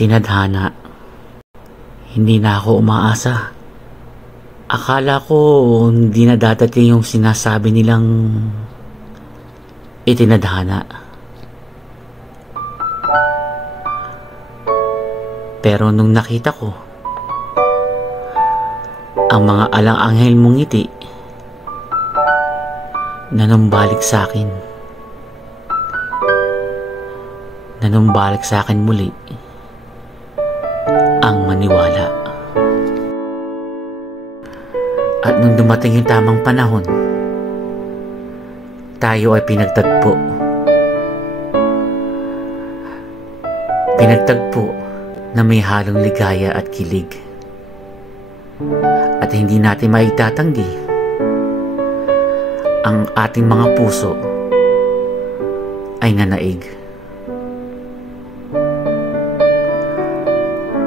Tinadhana. Hindi na ako umaasa. Akala ko hindi na dadating yung sinasabi nilang itinadhana. Pero nung nakita ko ang mga alang-anghel mong ngiti, nanumbalik sa akin. Nanumbalik sa akin muli ang maniwala. At nung dumating yung tamang panahon, tayo ay pinagtagpo. Pinagtagpo na may halong ligaya at kilig. At hindi natin maitatanggi ang ating mga puso ay nanaig.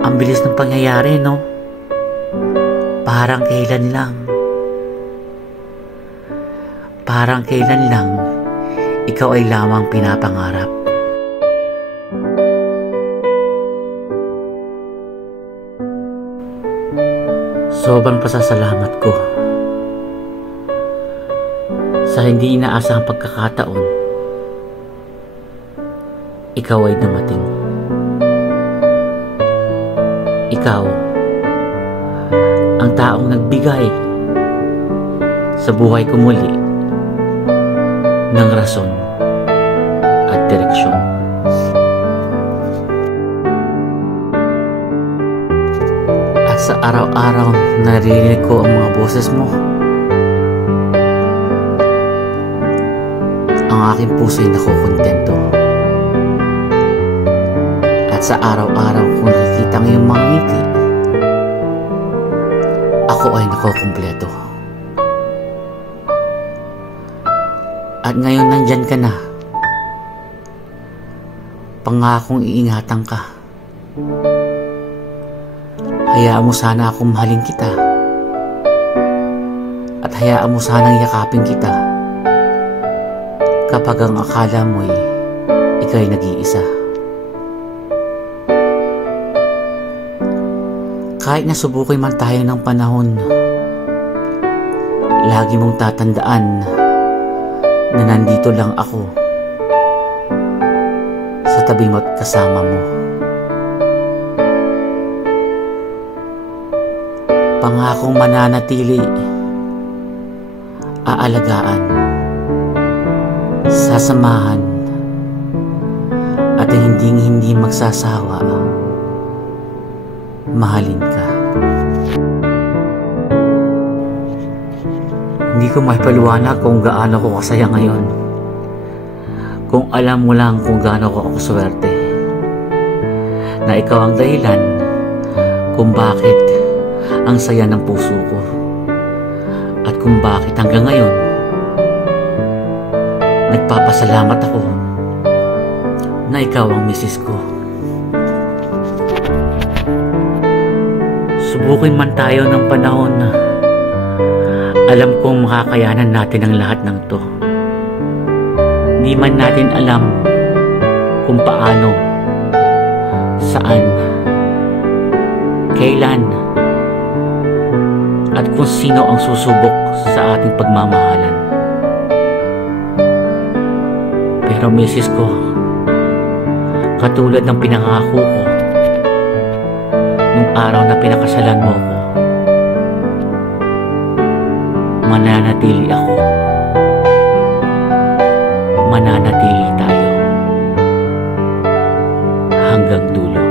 Ang bilis ng pangyayari, no? Parang kailan lang. Parang kailan lang ikaw ay lamang pinapangarap. Sobrang pasasalamat ko sa hindi inaasahang pagkakataon. Ikaw ay dumating. Ikaw ang taong nagbigay sa buhay ko muli ng rason at direksyon. At sa araw-araw naririnig ko ang mga boses mo, ang aking puso'y nakukontento. At sa araw-araw kung nakikita ang iyong mga ngiti, ako ay nakukumpleto. At ngayon nandyan ka na. Pangakong iingatan ka. Hayaan mo sana akong mahalin kita. At hayaan mo sanang yakapin kita kapag ang akala mo'y ikaw'y nag-iisa. Kahit nasubukin man tayo ng panahon, lagi mong tatandaan na nandito lang ako sa tabi mo at kasama mo. Pangakong mananatili, aalagaan, sasamahan, at hindi magsasawa mahalin ka. Hindi ko maipaliwanag kung gaano ko kasaya ngayon. Kung alam mo lang kung gaano ako swerte na ikaw ang dahilan kung bakit ang saya ng puso ko at kung bakit hanggang ngayon nagpapasalamat ako na ikaw ang misis ko. Subukin man tayo ng panahon na alam kong makakayanan natin ang lahat ng to. Di man natin alam kung paano, saan, kailan, at kung sino ang susubok sa ating pagmamahalan. Pero misis ko, katulad ng pinangako ko nung araw na pinakasalan mo ko, mananatili ako. Mananatili tayo hanggang dulo.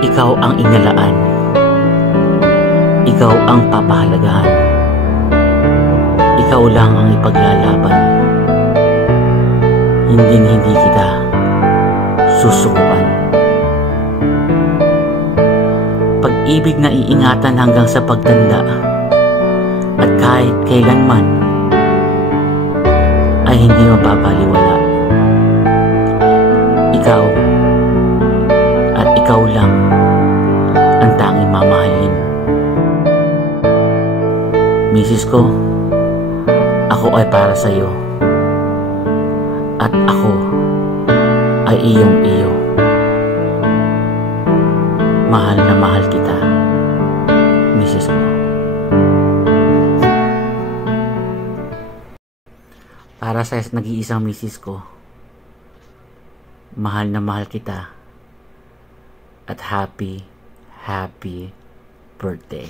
Ikaw ang inalaan. Ikaw ang papahalagahan. Ikaw lang ang ipaglalaban. Hindi kita susukuan. Pag-ibig na iingatan hanggang sa pagtanda, at kahit kailanman ay hindi mapapaliwala. Ikaw at ikaw lang ang tanging mamahalin. Misis ko, Ako ay para sa iyo. At ako ay iyong iyo. Mahal na mahal kita, Mrs. ko. Para sa nag-iisang Mrs. ko, mahal na mahal kita. At happy birthday.